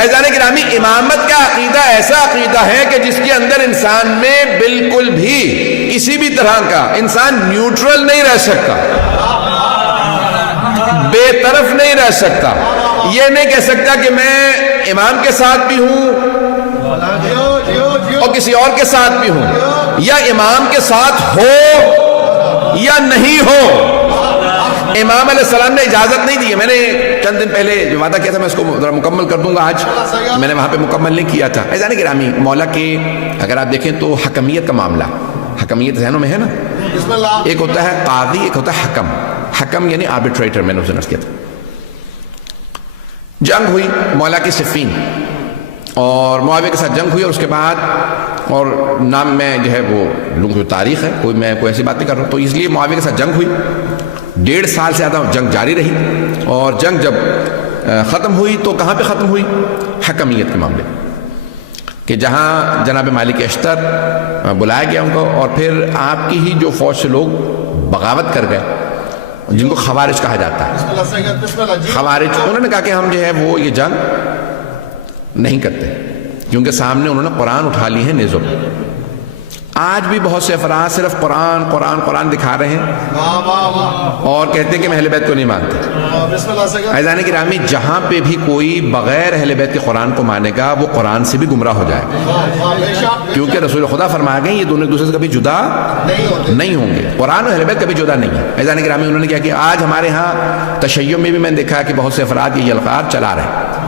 عزیزان گرامی، امامت کا عقیدہ ایسا عقیدہ ہے کہ جس کے اندر انسان میں بالکل بھی کسی بھی طرح کا انسان نیوٹرل نہیں رہ سکتا، بے طرف نہیں رہ سکتا. یہ نہیں کہہ سکتا کہ میں امام کے ساتھ بھی ہوں اور کسی اور کے ساتھ بھی ہوں، یا امام کے ساتھ ہو یا نہیں ہو. امام علیہ السلام نے اجازت نہیں دی. میں نے چند دن پہلے جو وعدہ کیا تھا میں اس کو ذرا مکمل کر دوں گا، آج میں نے وہاں پہ مکمل نہیں کیا تھا. عزیزان گرامی، مولا کے اگر آپ دیکھیں تو حکمیت کا معاملہ، حکمیت ذہنوں میں ہے نا، ایک ہوتا ہے قاضی، ایک ہوتا ہے حکم. حکم یعنی آربیٹریٹر. میں نے اسے نرس کیا تھا. جنگ ہوئی مولا کی صفین، اور معاویہ کے ساتھ جنگ ہوئی، اور اس کے بعد، اور نام میں جو ہے وہ لوگوں کی تاریخ ہے، میں کوئی ایسی بات نہیں کر رہا ہوں، تو اس لیے معاویہ کے ساتھ جنگ ہوئی. 1.5 سال سے زیادہ جنگ جاری رہی، اور جنگ جب ختم ہوئی تو کہاں پہ ختم ہوئی؟ حکمیت کے معاملے، کہ جہاں جناب مالک اشتر بلایا گیا ان کو، اور پھر آپ کی ہی جو فوج سے لوگ بغاوت کر گئے، جن کو خوارج کہا جاتا ہے. خوارج انہوں نے کہا کہ ہم جو ہے وہ یہ جنگ نہیں کرتے، کیونکہ سامنے انہوں نے قرآن اٹھا لی ہے نیزوں پہ. آج بھی بہت سے افراد صرف قرآن قرآن قرآن دکھا رہے ہیں اور کہتے ہیں کہ میں اہل بیت کو نہیں مانتے. عزیزان گرامی، جہاں پہ بھی کوئی بغیر اہل بیت کے قرآن کو مانے گا وہ قرآن سے بھی گمراہ ہو جائے گا، کیونکہ رسول خدا فرمایا گئے یہ دونوں ایک دوسرے سے کبھی جدا نہیں ہوں گے. قرآن اور اہل بیت کبھی جدا نہیں ہے. عزیزان گرامی، انہوں نے کیا کہ آج ہمارے ہاں تشیع میں بھی میں نے دیکھا کہ بہت سے افراد یہ القاب چلا رہے ہیں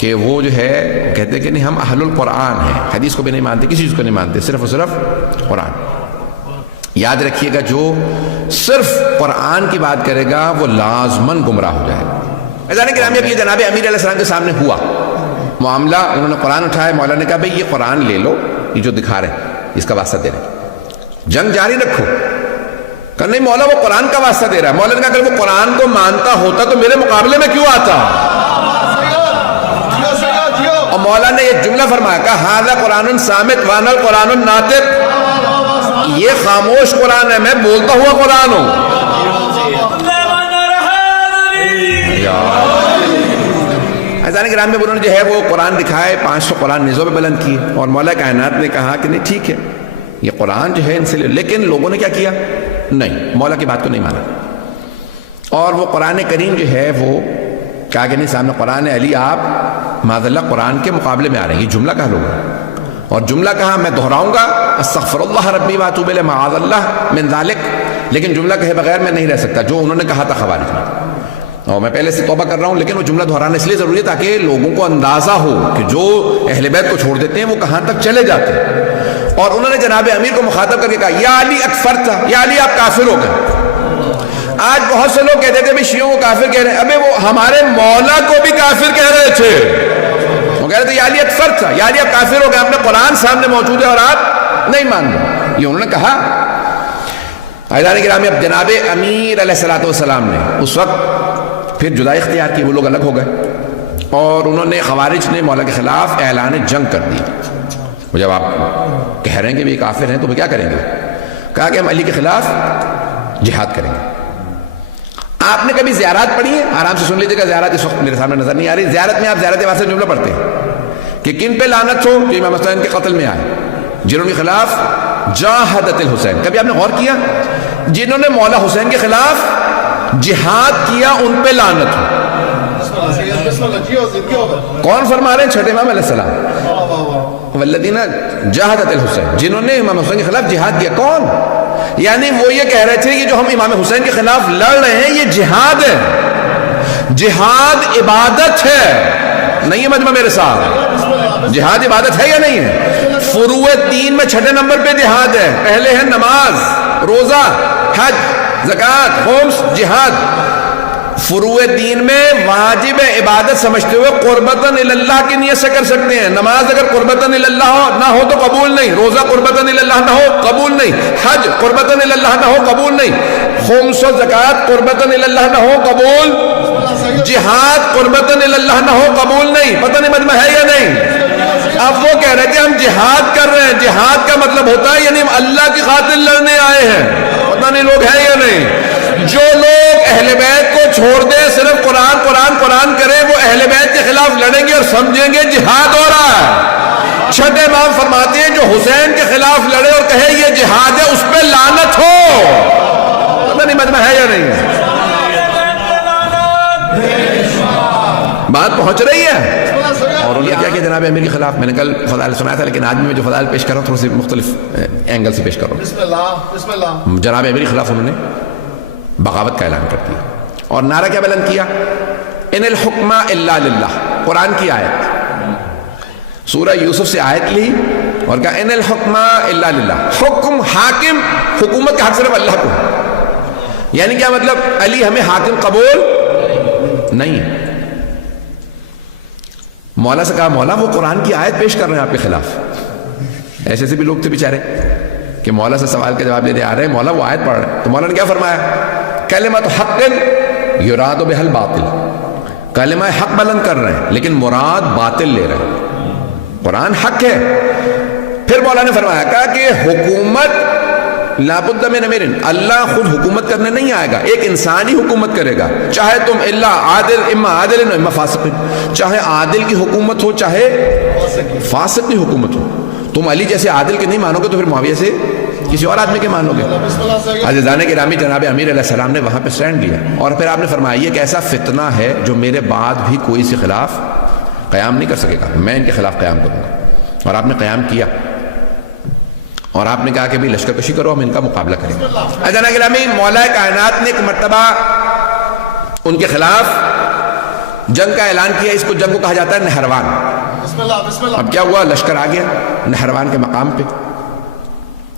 کہ وہ جو ہے کہتے ہیں کہ نہیں ہم اہل القرآن ہیں، حدیث کو بھی نہیں مانتے، کسی چیز کو نہیں مانتے، صرف اور صرف قرآن. یاد رکھیے گا، جو صرف قرآن کی بات کرے گا وہ لازماً گمراہ ہو جائے گا. عزیزان گرامی، اب یہ جناب امیر علیہ السلام کے سامنے ہوا معاملہ. انہوں نے قرآن اٹھایا، مولا نے کہا بھئی یہ قرآن لے لو، یہ جو دکھا رہے ہیں اس کا واسطہ دے رہے ہیں، جنگ جاری رکھو. کہ نہیں مولا وہ قرآن کا واسطہ دے رہا ہے. مولا نے کہا اگر وہ قرآن کو مانتا ہوتا تو میرے مقابلے میں کیوں آتا؟ اور مولا نے یہ جملہ فرمایا، کہا ھذا قرآن صامت وانا القرآن الناطق. یہ خاموش قرآن ہے، میں بولتا ہوا قرآن ہوں. عزیزان گرامی، میں انہوں نے جو ہے وہ قرآن دکھائے، 500 قرآن نیزوں پہ بلند کیے، اور مولا کائنات نے کہا کہ نہیں ٹھیک ہے یہ قرآن جو ہے ان سے، لیکن لوگوں نے کیا کیا؟ نہیں، مولا کی بات کو نہیں مانا. اور وہ قرآن کریم جو ہے وہ کہا کہ نہیں سامنے قرآن علی آپ معاذ اللہ قرآن کے مقابلے میں آ رہے ہیں، یہ جملہ کہا لوگوں نے. اور جملہ کہا میں دہراؤں گا استغفر اللہ ربی واتوب الیہ معاذ اللہ من ذالک، لیکن جملہ کہے بغیر میں نہیں رہ سکتا جو انہوں نے کہا تھا خوارج میں. اور میں پہلے سے توبہ کر رہا ہوں، لیکن وہ جملہ دہرانا اس لیے ضروری ہے تاکہ لوگوں کو اندازہ ہو کہ جو اہل بیت کو چھوڑ دیتے ہیں وہ کہاں تک چلے جاتے ہیں. اور انہوں نے جناب امیر کو مخاطب کر کے کہا یا علی اکفرت، یا علی آپ کافر ہو گئے. آج بہت سے لوگ کہتے تھے بھی شیعوں کو کافر کہہ رہے ہیں، ابے وہ ہمارے مولا کو بھی کافر کہہ رہے تھے. وہ کہہ رہے تھے یا علی اکفرت، یا علی آپ کافر ہو گئے، آپ نے قرآن سامنے موجود ہے اور آپ نہیں مان رہے. یہ انہوں نے کہا. عزیزان گرامی، اب جناب امیر علیہ السلام نے اس وقت پھر جدائی اختیار کی، وہ لوگ الگ ہو گئے، اور انہوں نے خوارج نے مولا کے خلاف اعلان جنگ کر دی. جب آپ کہہ رہے ہیں کہ یہ کافر ہیں تو وہ کیا کریں گے؟ کہا کہ ہم علی کے خلاف جہاد کریں گے. آپ نے کبھی زیارات پڑھی ہے؟ آرام سے سن لیجیے گا، زیارات اس وقت میرے سامنے نظر نہیں آ رہی. زیارت میں آپ زیارت واسطے جملہ پڑھتے ہیں کہ کن پہ لعنت ہو؟ جو امام حسین کے قتل میں آئے، جنہوں کے خلاف جاہدت الحسین. کبھی آپ نے غور کیا؟ جنہوں نے مولا حسین کے خلاف جہاد کیا ان پہ لعنت ہو. کون فرما رہے ہیں؟ چھٹے امام علیہ السلام. والذین جاہدت الحسین، جنہوں نے امام حسین کے خلاف جہاد کیا. کون؟ یعنی وہ یہ کہہ رہے تھے کہ جو ہم امام حسین کے خلاف لڑ رہے ہیں یہ جہاد ہے. جہاد عبادت ہے، نہیں ہے مجمع میرے ساتھ؟ جہاد عبادت ہے یا نہیں ہے؟ فروع دین میں 6 نمبر پہ جہاد ہے. پہلے ہے نماز، روزہ، حج، زکوٰۃ، خمس، جہاد. فروع دین میں واجب عبادت سمجھتے ہوئے قربتاً اللہ کی نیت سے کر سکتے ہیں. نماز اگر قربتاً اللہ نہ ہو تو قبول نہیں، روزہ قربتاً اللہ نہ ہو قبول نہیں، حج قربتاً اللہ نہ ہو قبول نہیں، خمس و زکوٰۃ قربتاً اللہ نہ ہو قبول، جہاد قربتاً اللہ نہ ہو قبول نہیں. پتہ نہیں مجمع ہے یا نہیں؟ اب وہ کہہ رہے تھے ہم جہاد کر رہے ہیں. جہاد کا مطلب ہوتا ہے یعنی ہم اللہ کی خاطر لڑنے آئے ہیں. پتہ نہیں لوگ ہیں یا نہیں؟ جو لوگ اہل بیت کو چھوڑ دیں صرف قرآن قرآن قرآن کریں وہ اہل بیت کے خلاف لڑیں گے اور سمجھیں گے جہاد ہو رہا ہے۔ چھٹے امام فرماتے ہیں جو حسین کے خلاف لڑے اور کہے یہ جہاد ہے اس پہ لعنت ہو۔ پتہ نہیں مجمع ہے یا نہیں ہے؟ بات پہنچ رہی ہے؟ اور انہوں نے کیا کہ جناب امیر کے خلاف میں نے کل فضائل سنایا تھا لیکن آج میں جو فضائل پیش کر رہا ہوں تھوڑی سی مختلف اینگل سے پیش کر رہا ہوں۔ جناب امیر کے خلاف انہوں نے بغاوت کا اعلان کر دیا اور نعرہ کیا بلند کیا؟ ان الحکم الا للہ، قرآن کی آیت، سورہ یوسف سے آیت لی اور کہا ان الحکم الا للہ، حکم حاکم حکومت کا حق صرف اللہ کو، یعنی کیا مطلب علی ہمیں حاکم قبول نہیں۔ مولا سے کہا مولا وہ قرآن کی آیت پیش کر رہے ہیں آپ کے خلاف۔ ایسے بھی لوگ تھے بیچارے کہ مولا سے سوال کا جواب دینے آ رہے ہیں، مولا وہ آیت پڑھ رہے ہیں، تو مولا نے کیا فرمایا؟ کلمۃ حق یراد بہا الباطل، کلمہ حق بلند کر رہے ہیں لیکن مراد باطل لے رہے ہیں، قرآن حق ہے۔ پھر مولا نے فرمایا کہا کہ حکومت لابد من امیر، اللہ خود حکومت کرنے نہیں آئے گا، ایک انسان ہی حکومت کرے گا، چاہے تم اللہ عادل اما عادل اما فاسق، چاہے عادل کی حکومت ہو چاہے فاسق کی حکومت ہو۔ تم علی جیسے عادل کے نہیں مانو گے تو پھر معاویہ سے کسی اور آدمی کے مانو گے۔ عزیزان گرامی جناب امیر علیہ السلام نے وہاں پہ سٹینڈ لیا اور پھر آپ نے فرمایا یہ ایک ایسا فتنہ ہے جو میرے بعد بھی کوئی سے خلاف قیام نہیں کر سکے گا، میں ان کے خلاف قیام کروں گا، اور آپ نے قیام کیا اور آپ نے کہا کہ بھی لشکر کشی کرو ہم ان کا مقابلہ کریں گے۔ عزیزان گرامی مولا کائنات نے ایک مرتبہ ان کے خلاف جنگ کا اعلان کیا، اس کو جنگ کو کہا جاتا ہے نہروان۔ اب کیا ہوا؟ لشکر آ گیا نہروان کے مقام پہ،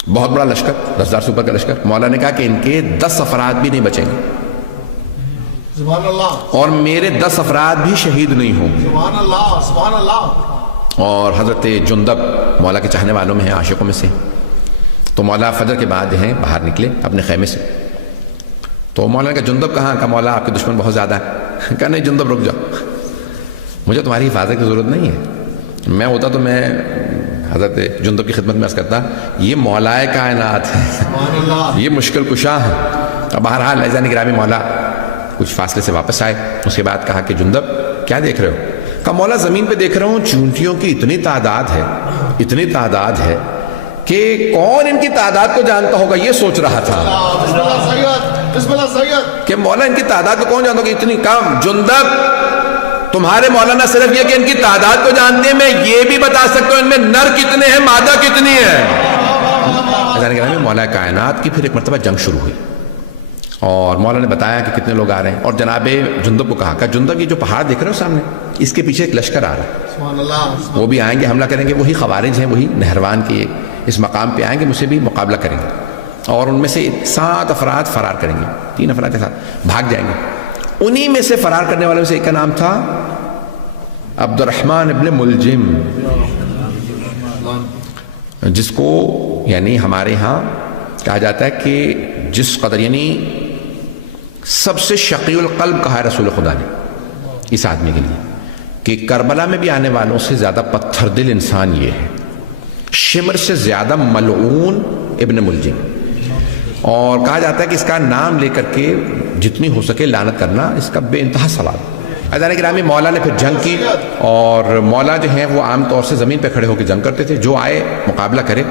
بہت بڑا لشکر، 10,000 سے اوپر کا لشکر۔ مولا نے کہا کہ ان کے 10 افراد بھی نہیں بچیں گے سبحان اللہ، اور میرے 10 افراد بھی شہید نہیں ہوں گے۔ سبحان اللہ، سبحان اللہ۔ اور حضرت جندب مولا کے چاہنے والوں میں ہیں، عاشقوں میں سے، تو مولا فجر کے بعد ہیں باہر نکلے اپنے خیمے سے، تو مولا نے کہا جندب کہاں؟ کہا مولا آپ کے دشمن بہت زیادہ ہے۔ کہا نہیں جندب رک جاؤ، مجھے تمہاری حفاظت کی ضرورت نہیں ہے، میں ہوتا تو میں حضرت جندب کی خدمت میں عرض کرتا یہ مولا کائنات ہے، یہ مشکل کشا ہے۔ اب بہرحال عزیزان گرامی مولا کچھ فاصلے سے واپس آئے، اس کے بعد کہا کہ جندب کیا دیکھ رہے ہو؟ کہا مولا زمین پہ دیکھ رہا ہوں چونٹیوں کی اتنی تعداد ہے کہ کون ان کی تعداد کو جانتا ہوگا، یہ سوچ رہا تھا کہ مولا ان کی تعداد کو کون جانتا ہوگا اتنی کم۔ جندب تمہارے مولانا صرف یہ کہ ان کی تعداد کو جانتے ہیں، میں یہ بھی بتا سکتا ہوں ان میں نر کتنے ہیں مادہ کتنی ہے۔ مولا کائنات کی پھر ایک مرتبہ جنگ شروع ہوئی اور مولا نے بتایا کہ کتنے لوگ آ رہے ہیں، اور جناب جندب کو کہا کہ جندب یہ جو پہاڑ دیکھ رہے ہو سامنے اس کے پیچھے ایک لشکر آ رہا ہے، وہ بھی آئیں گے، حملہ کریں گے، وہی خوارج ہیں، وہی نہروان کے اس مقام پہ آئیں گے، مجھ سے بھی مقابلہ کریں گے، اور ان میں سے 7 افراد فرار کریں گے، 3 افراد کے ساتھ بھاگ جائیں گے۔ انہی میں سے فرار کرنے والوں سے ایک کا نام تھا عبد الرحمن ابن ملجم، جس کو یعنی ہمارے ہاں کہا جاتا ہے کہ جس قدر یعنی سب سے شقی القلب کہا ہے رسول خدا نے اس آدمی کے لیے کہ کربلا میں بھی آنے والوں سے زیادہ پتھر دل انسان یہ ہے، شمر سے زیادہ ملعون ابن ملجم، اور کہا جاتا ہے کہ اس کا نام لے کر کے جتنی ہو سکے لعنت کرنا اس کا بے انتہا ثواب۔ عزیزان گرامی مولا نے پھر جنگ کی، اور مولا جو ہیں وہ عام طور سے زمین پہ کھڑے ہو کے جنگ کرتے تھے، جو آئے مقابلہ کرے،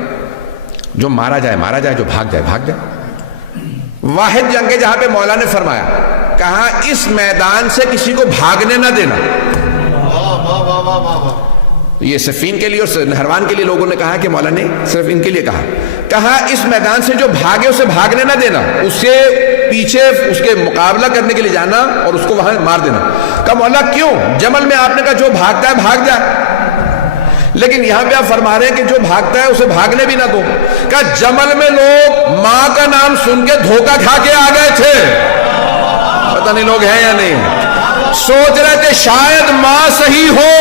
جو مارا جائے مارا جائے، جو بھاگ جائے بھاگ جائے۔ واحد جنگ ہے جہاں پہ مولا نے فرمایا کہا اس میدان سے کسی کو بھاگنے نہ دینا۔ یہ صفین کے لیے اور نہروان کے لیے لوگوں نے کہا کہ مولا نے صرف ان کے لیے کہا اس میدان سے جو بھاگے اسے بھاگنے نہ دینا، اسے پیچھے اس کے مقابلہ کرنے کے لیے جانا اور اس کو وہاں مار دینا۔ کہا مولا کیوں؟ جمل میں آپ نے کہا جو بھاگتا ہے بھاگ جائے، لیکن یہاں پہ آپ فرما رہے ہیں کہ جو بھاگتا ہے اسے بھاگنے بھی نہ دو۔ کہا جمل میں لوگ ماں کا نام سن کے دھوکہ کھا کے آ گئے تھے، پتہ نہیں لوگ ہیں یا نہیں، سوچ رہے تھے شاید ماں صحیح ہو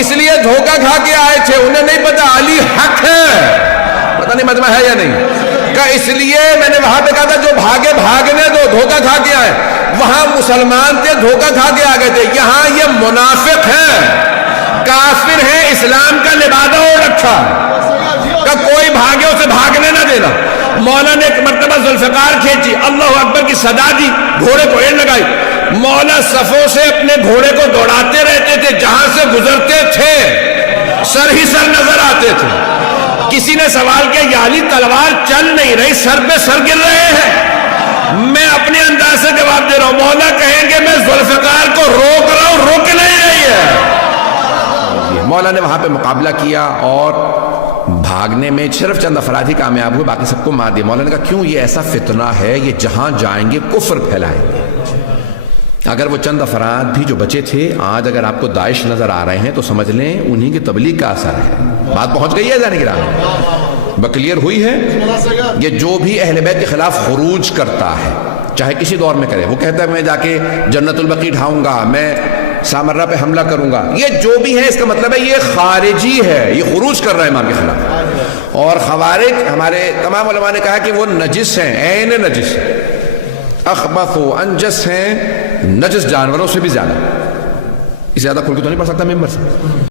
اس لیے دھوکہ کھا کے آئے تھے، انہیں نہیں پتا علی حق ہے، پتہ نہیں مجمع ہے یا نہیں۔ کہ اس لیے میں نے وہاں پہ کہا تھا جو بھاگے بھاگنے دو، دھوکہ کھا کے آئے، وہاں مسلمان تھے دھوکہ کھا کے آ گئے تھے، یہاں یہ منافق ہیں، کافر ہیں، اسلام کا لبادہ اوڑھ رکھا۔ کہ کوئی بھاگے اسے بھاگنے نہ دینا. مولا نے ایک مرتبہ ذوالفقار کھینچی, اللہ اکبر کی صدا دی, گھوڑے کو ایڑ لگائی. مولا صفوں سے اپنے گھوڑے کو دوڑاتے رہتے تھے, جہاں سے گزرتے تھے سر ہی سر نظر آتے تھے. کسی نے سوال کیا یا علی تلوار چل نہیں رہی, سر پہ سر گر رہے ہیں. میں اپنے انداز سے جواب دے رہا ہوں, مولا کہیں گے میں ذوالفقار کو روک رہا ہوں, روک نہیں رہی ہے. مولا نے وہاں پہ مقابلہ کیا اور بھاگنے میں صرف چند افراد ہی کامیاب ہوئے, باقی سب کو مار دیا. مولا نے کہا کیوں, یہ ایسا فتنہ ہے, یہ جہاں جائیں گے کفر پھیلائیں گے. اگر وہ چند افراد بھی جو بچے تھے آج اگر آپ کو داعش نظر آ رہے ہیں تو سمجھ لیں انہی کی تبلیغ کا اثر ہے. بات پہنچ گئی ہے ذہن کی راہ میں, کلیئر ہوئی ہے. یہ جو بھی اہل بیت کے خلاف خروج کرتا ہے چاہے کسی دور میں کرے, وہ کہتا ہے میں جا کے جنت البقیع ڈھاؤں گا, میں سامرہ پہ حملہ کروں گا, یہ جو بھی ہے اس کا مطلب ہے یہ خارجی ہے, یہ خروج کر رہا ہے امام کے خلاف. اور خوارج ہمارے تمام علماء نے کہا کہ وہ نجس ہیں, عین نجس, اخبث و انجس ہیں, نجس جانوروں سے بھی زیادہ. اس زیادہ کھل کے تو نہیں پڑھ سکتا ممبر سے.